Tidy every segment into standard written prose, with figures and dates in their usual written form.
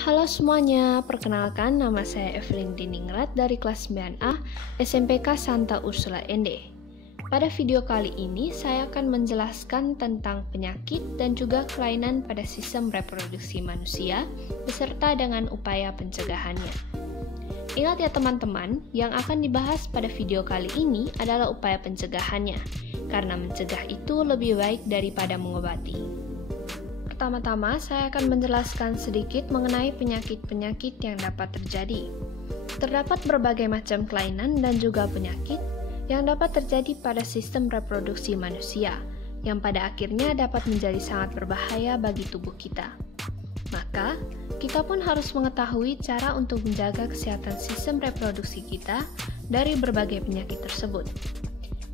Halo semuanya, perkenalkan nama saya Evelyn Diningrat dari kelas 9A SMPK Santa Ursula ND. Pada video kali ini saya akan menjelaskan tentang penyakit dan juga kelainan pada sistem reproduksi manusia beserta dengan upaya pencegahannya. Ingat ya teman-teman, yang akan dibahas pada video kali ini adalah upaya pencegahannya, karena mencegah itu lebih baik daripada mengobati. Pertama-tama, saya akan menjelaskan sedikit mengenai penyakit-penyakit yang dapat terjadi. Terdapat berbagai macam kelainan dan juga penyakit yang dapat terjadi pada sistem reproduksi manusia, yang pada akhirnya dapat menjadi sangat berbahaya bagi tubuh kita. Maka, kita pun harus mengetahui cara untuk menjaga kesehatan sistem reproduksi kita dari berbagai penyakit tersebut.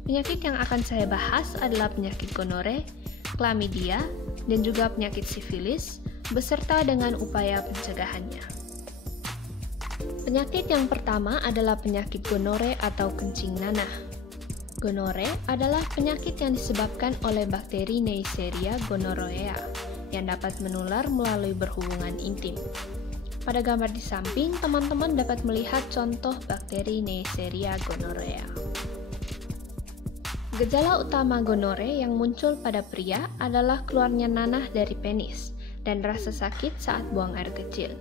Penyakit yang akan saya bahas adalah penyakit gonore, klamidia, dan juga penyakit sifilis, beserta dengan upaya pencegahannya. Penyakit yang pertama adalah penyakit gonore atau kencing nanah. Gonore adalah penyakit yang disebabkan oleh bakteri Neisseria gonorrhoeae yang dapat menular melalui berhubungan intim. Pada gambar di samping, teman-teman dapat melihat contoh bakteri Neisseria gonorrhoeae. Gejala utama gonore yang muncul pada pria adalah keluarnya nanah dari penis dan rasa sakit saat buang air kecil.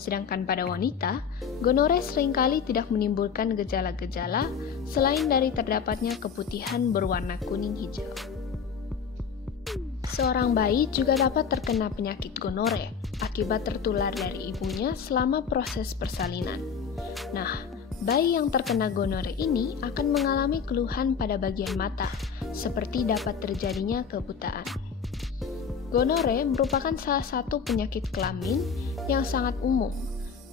Sedangkan pada wanita, gonore seringkali tidak menimbulkan gejala-gejala selain dari terdapatnya keputihan berwarna kuning hijau. Seorang bayi juga dapat terkena penyakit gonore akibat tertular dari ibunya selama proses persalinan. Nah, bayi yang terkena gonore ini akan mengalami keluhan pada bagian mata, seperti dapat terjadinya kebutaan. Gonore merupakan salah satu penyakit kelamin yang sangat umum.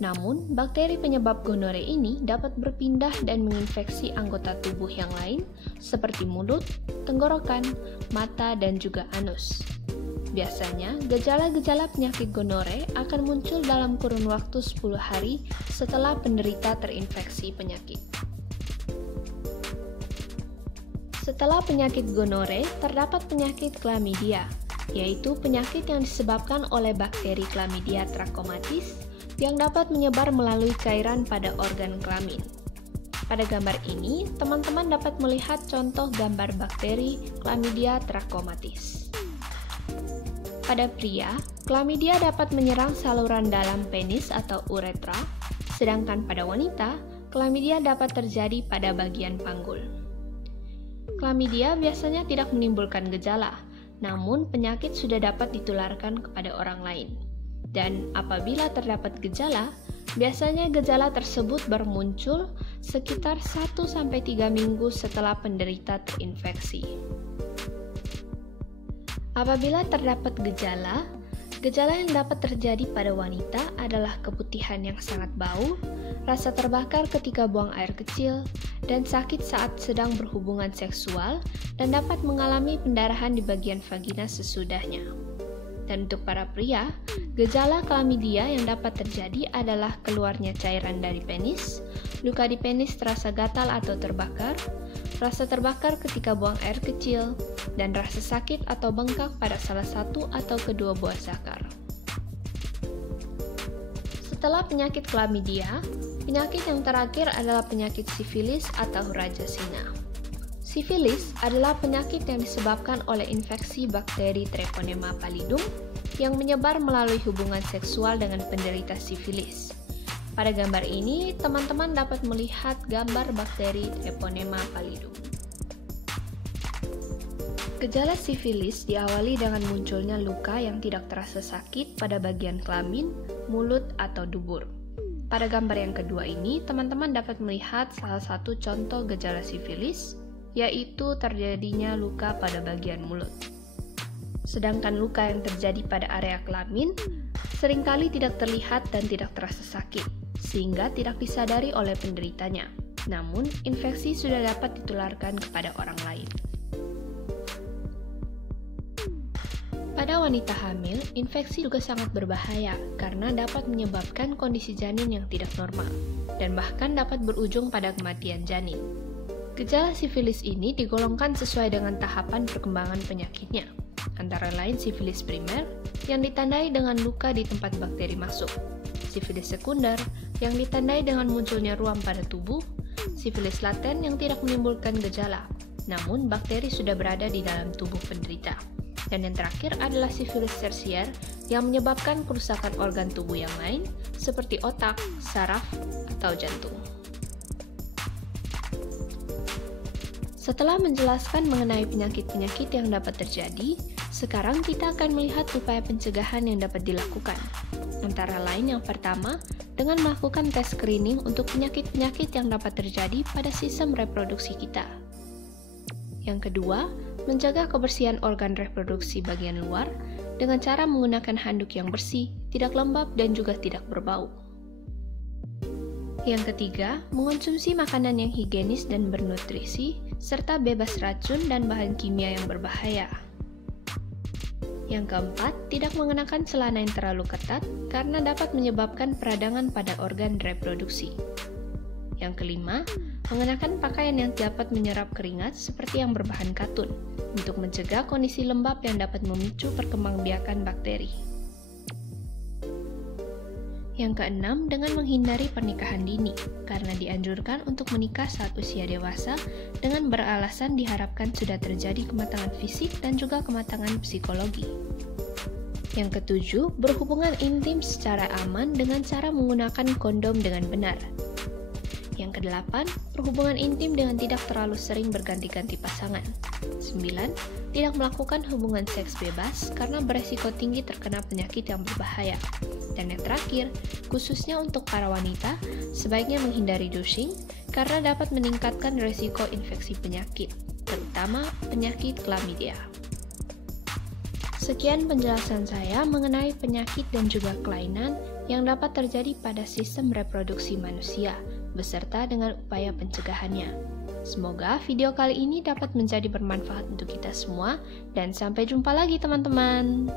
Namun, bakteri penyebab gonore ini dapat berpindah dan menginfeksi anggota tubuh yang lain, seperti mulut, tenggorokan, mata, dan juga anus. Biasanya, gejala-gejala penyakit gonore akan muncul dalam kurun waktu 10 hari setelah penderita terinfeksi penyakit. Setelah penyakit gonore, terdapat penyakit klamidia, yaitu penyakit yang disebabkan oleh bakteri Chlamydia trachomatis yang dapat menyebar melalui cairan pada organ kelamin. Pada gambar ini, teman-teman dapat melihat contoh gambar bakteri Chlamydia trachomatis. Pada pria, klamidia dapat menyerang saluran dalam penis atau uretra, sedangkan pada wanita, klamidia dapat terjadi pada bagian panggul. Klamidia biasanya tidak menimbulkan gejala, namun penyakit sudah dapat ditularkan kepada orang lain. Dan apabila terdapat gejala, biasanya gejala tersebut bermuncul sekitar 1-3 minggu setelah penderita terinfeksi. Apabila terdapat gejala yang dapat terjadi pada wanita adalah keputihan yang sangat bau, rasa terbakar ketika buang air kecil, dan sakit saat sedang berhubungan seksual, dan dapat mengalami pendarahan di bagian vagina sesudahnya. Dan untuk para pria, gejala klamidia yang dapat terjadi adalah keluarnya cairan dari penis, luka di penis terasa gatal atau terbakar, rasa terbakar ketika buang air kecil, dan rasa sakit atau bengkak pada salah satu atau kedua buah zakar. Setelah penyakit klamidia, penyakit yang terakhir adalah penyakit sifilis atau raja singa. Sifilis adalah penyakit yang disebabkan oleh infeksi bakteri Treponema pallidum yang menyebar melalui hubungan seksual dengan penderita sifilis. Pada gambar ini, teman-teman dapat melihat gambar bakteri Treponema pallidum. Gejala sifilis diawali dengan munculnya luka yang tidak terasa sakit pada bagian kelamin, mulut, atau dubur. Pada gambar yang kedua ini, teman-teman dapat melihat salah satu contoh gejala sifilis, yaitu terjadinya luka pada bagian mulut. Sedangkan luka yang terjadi pada area kelamin seringkali tidak terlihat dan tidak terasa sakit, sehingga tidak disadari oleh penderitanya. Namun, infeksi sudah dapat ditularkan kepada orang lain. Pada wanita hamil, infeksi juga sangat berbahaya karena dapat menyebabkan kondisi janin yang tidak normal, dan bahkan dapat berujung pada kematian janin. Gejala sifilis ini digolongkan sesuai dengan tahapan perkembangan penyakitnya, antara lain sifilis primer yang ditandai dengan luka di tempat bakteri masuk, sifilis sekunder yang ditandai dengan munculnya ruam pada tubuh, sifilis laten yang tidak menimbulkan gejala, namun bakteri sudah berada di dalam tubuh penderita. Dan yang terakhir adalah sifilis tersier yang menyebabkan kerusakan organ tubuh yang lain seperti otak, saraf, atau jantung. Setelah menjelaskan mengenai penyakit-penyakit yang dapat terjadi, sekarang kita akan melihat upaya pencegahan yang dapat dilakukan. Antara lain yang pertama, dengan melakukan tes screening untuk penyakit-penyakit yang dapat terjadi pada sistem reproduksi kita. Yang kedua, menjaga kebersihan organ reproduksi bagian luar dengan cara menggunakan handuk yang bersih, tidak lembab, dan juga tidak berbau. Yang ketiga, mengonsumsi makanan yang higienis dan bernutrisi, serta bebas racun dan bahan kimia yang berbahaya. Yang keempat, tidak mengenakan celana yang terlalu ketat karena dapat menyebabkan peradangan pada organ reproduksi. Yang kelima, mengenakan pakaian yang dapat menyerap keringat seperti yang berbahan katun untuk mencegah kondisi lembab yang dapat memicu perkembangbiakan bakteri. Yang keenam, dengan menghindari pernikahan dini, karena dianjurkan untuk menikah saat usia dewasa dengan beralasan diharapkan sudah terjadi kematangan fisik dan juga kematangan psikologi. Yang ketujuh, berhubungan intim secara aman dengan cara menggunakan kondom dengan benar. Yang kedelapan, berhubungan intim dengan tidak terlalu sering berganti-ganti pasangan. 9. Tidak melakukan hubungan seks bebas karena beresiko tinggi terkena penyakit yang berbahaya. Dan yang terakhir, khususnya untuk para wanita, sebaiknya menghindari douching karena dapat meningkatkan resiko infeksi penyakit, terutama penyakit chlamydia. Sekian penjelasan saya mengenai penyakit dan juga kelainan yang dapat terjadi pada sistem reproduksi manusia, beserta dengan upaya pencegahannya. Semoga video kali ini dapat menjadi bermanfaat untuk kita semua, dan sampai jumpa lagi teman-teman.